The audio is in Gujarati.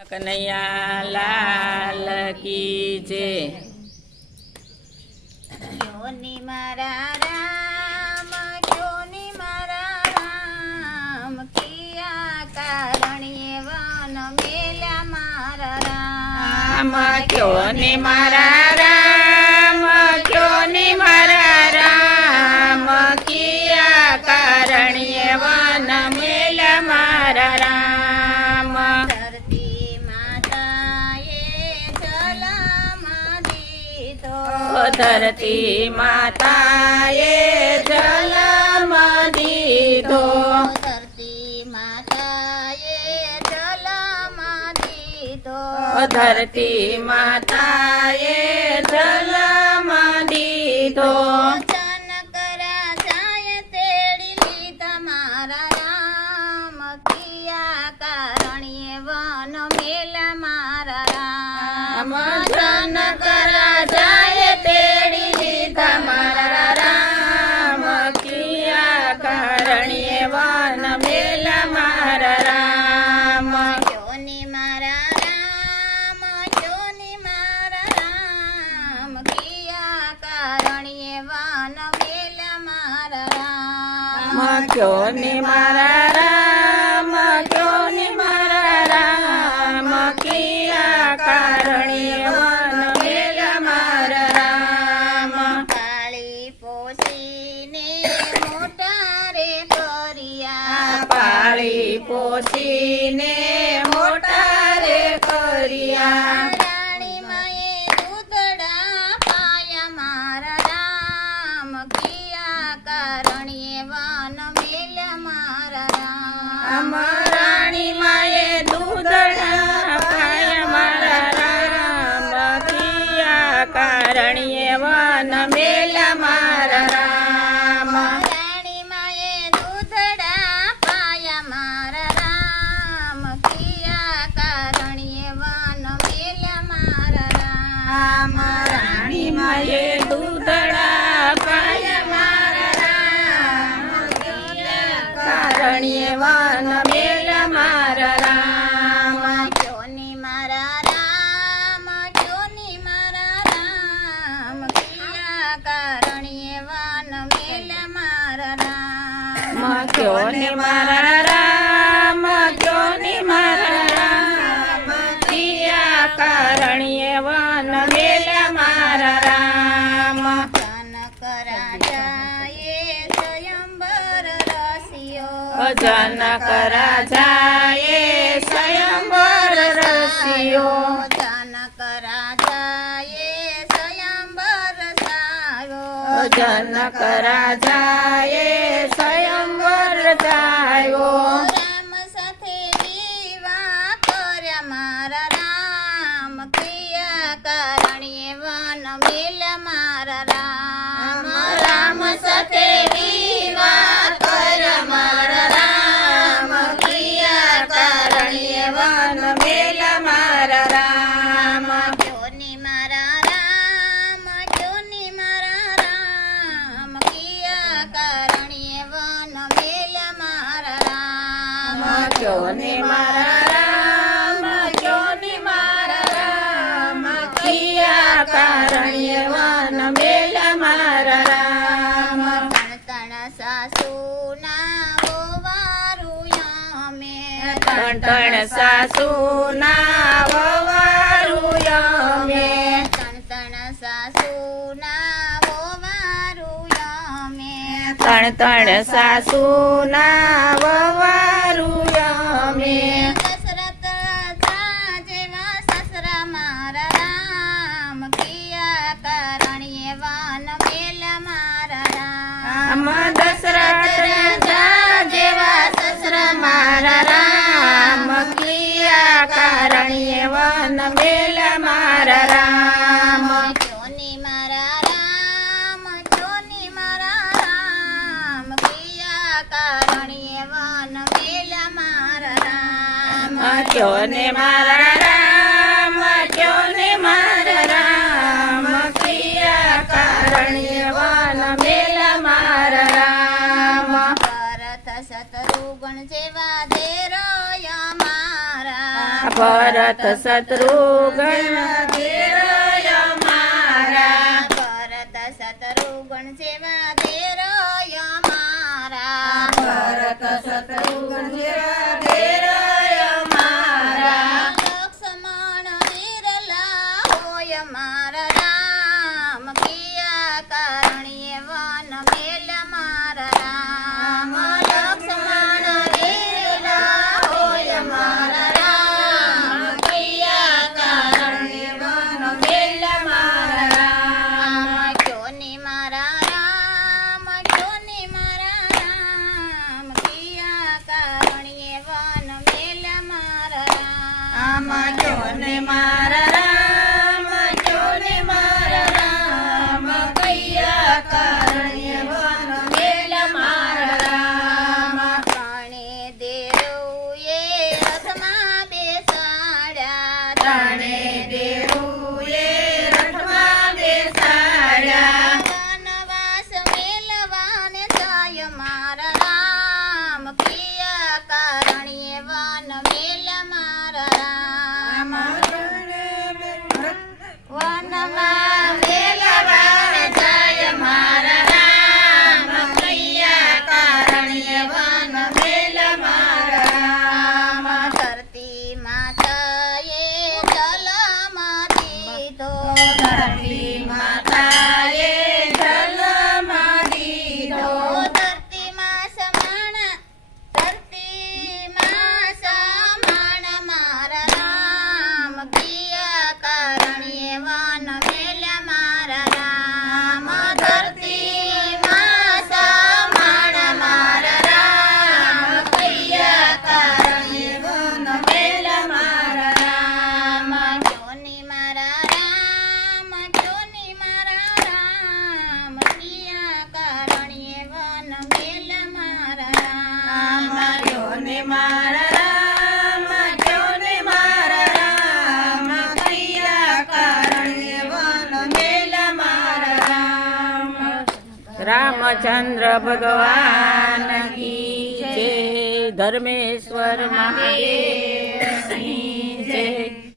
કનૈયા લાલ કી જય જોની મારા રામ જોની મારા રામ કિયા કારણીએ વન મેલા મારા રામ. રામ કયો ને મારા ધરતી માતાએ જલમ દીધો ધરતી માતાએ જલમ દીધો ધરતી માતાએ જલમ દીધો વન મેલ મારા રામ. જોની મારા રામ જોની મારા રામ. કિયા કારણીએ વન મેલા મારા રામ. મારા રામ. પાળી પોસીને મોટા રે કર્યા પાયા મારા રામ કિયા કારણીએ વન રામ કયો ને મારા રામ કયો ને મારા રામ કિયા કારણીએ વન મેલ મારા રામ. સ્વયંવર રસિયો. જનક રાજાએ સ્વયંવર રસ્યો. જનક રાજાએ સ્વયંવર સાયો જનક રાજાએ સ્વયંવર કિયા સાસુ ના વવારું અમે તણ તણ સાસુના વવારું અમે તણ તણ સાસુ ના કારણીએ વન મેલ મારા રામ જોની મારા રામ જોની મારા રામ કિયા કારણીએ વન મેલ મારા રામ મારા રામ મારા રામ પ્રિયા કારણીએ વન મેલ મારા રામ ભરત શત્રુઘ્ન જેવા દેરોય મારા ભરત શત્રુઘ્ન દેરય મારા. ભરત શત્રુઘ્ન સેવા માં જો ને રામચંદ્ર ભગવાન કી જય ધર્મેશ્વર મહાદેવ જય